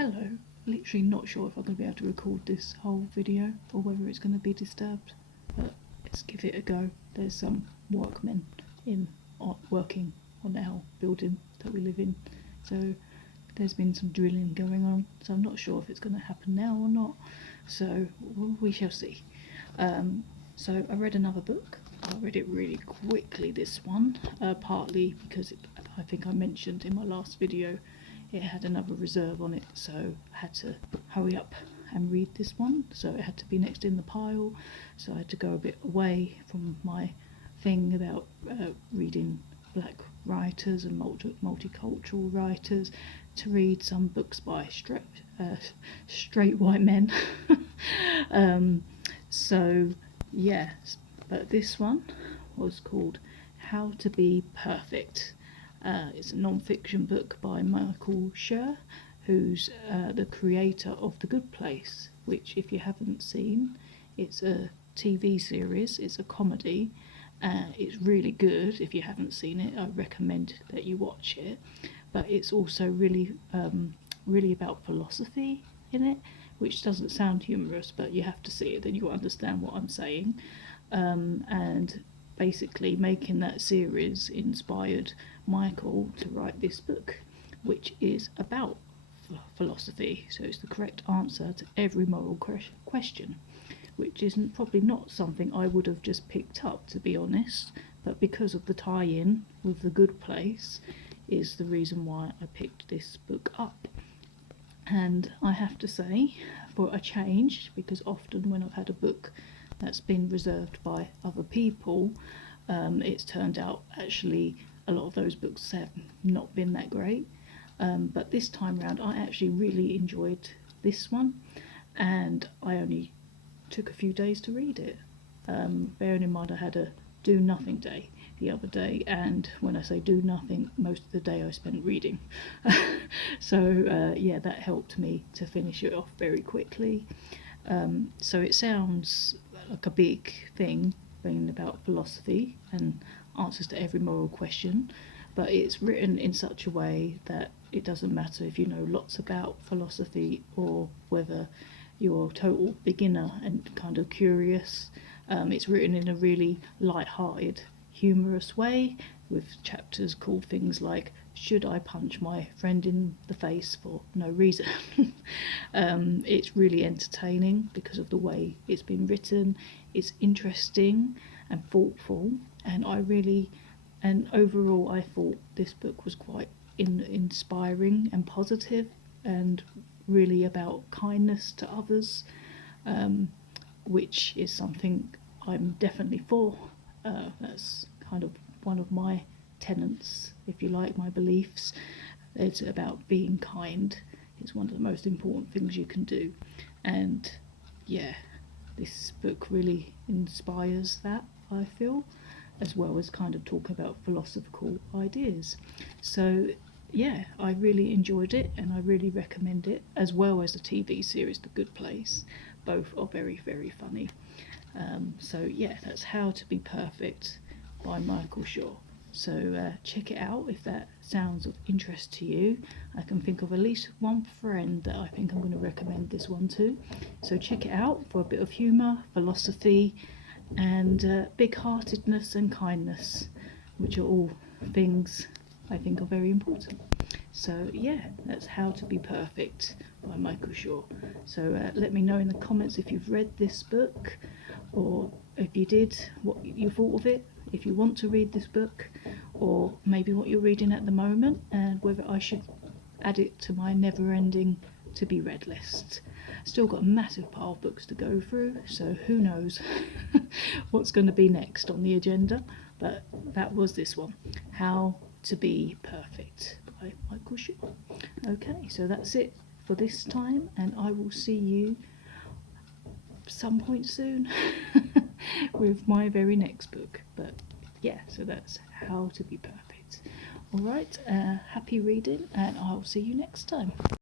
Hello, literally not sure if I'm going to be able to record this whole video or whether it's going to be disturbed, but let's give it a go. There's some workmen working on our building that we live in, so there's been some drilling going on, so I'm not sure if it's going to happen now or not, so we shall see. So I read another book. I read it really quickly, this one, partly because I think I mentioned in my last video it had another reserve on it, so I had to hurry up and read this one, so it had to be next in the pile, so I had to go a bit away from my thing about reading black writers and multicultural writers to read some books by straight white men. So yes, but this one was called How to Be Perfect. It's a non-fiction book by Michael Schur, who's the creator of The Good Place, which, if you haven't seen, it's a TV series, it's a comedy. It's really good. If you haven't seen it, I recommend that you watch it. But it's also really about philosophy in it, which doesn't sound humorous, but you have to see it, then you'll understand what I'm saying. And basically making that series inspired Michael to write this book, which is about philosophy. So it's the correct answer to every moral question, which isn't probably not something I would have just picked up, to be honest, but because of the tie-in with The Good Place is the reason why I picked this book up. And I have to say, for a change, because often when I've had a book that's been reserved by other people, it's turned out actually a lot of those books have not been that great, but this time round I actually really enjoyed this one, and I only took a few days to read it, bearing in mind I had a do nothing day the other day, and when I say do nothing, most of the day I spent reading. So yeah, that helped me to finish it off very quickly. So it sounds like a big thing, being about philosophy and answers to every moral question, but it's written in such a way that it doesn't matter if you know lots about philosophy or whether you're a total beginner and kind of curious. It's written in a really light-hearted, humorous way, with chapters called things like "Should I punch my friend in the face for no reason?" It's really entertaining because of the way it's been written. It's interesting and thoughtful, and overall I thought this book was quite inspiring and positive, and really about kindness to others, which is something I'm definitely for. That's kind of one of my tenets, if you like, my beliefs. It's about being kind. It's one of the most important things you can do, and yeah, this book really inspires that, I feel, as well as kind of talking about philosophical ideas. So yeah, I really enjoyed it and I really recommend it, as well as the TV series The Good Place. Both are very, very funny. So yeah, that's How to Be Perfect by Michael Schur. So check it out if that sounds of interest to you. I can think of at least one friend that I think I'm going to recommend this one to. So check it out for a bit of humour, philosophy, and big-heartedness and kindness, which are all things I think are very important. So yeah, that's How to Be Perfect by Michael Schur. So let me know in the comments if you've read this book, or if you did, what you thought of it, if you want to read this book, or maybe what you're reading at the moment, and whether I should add it to my never-ending to-be-read list. Still got a massive pile of books to go through, so who knows what's going to be next on the agenda, but that was this one, How to Be Perfect by Michael Schur. Okay, so that's it for this time, and I will see you some point soon with my very next book. But yeah, so that's How to Be Perfect. Alright, happy reading, and I'll see you next time.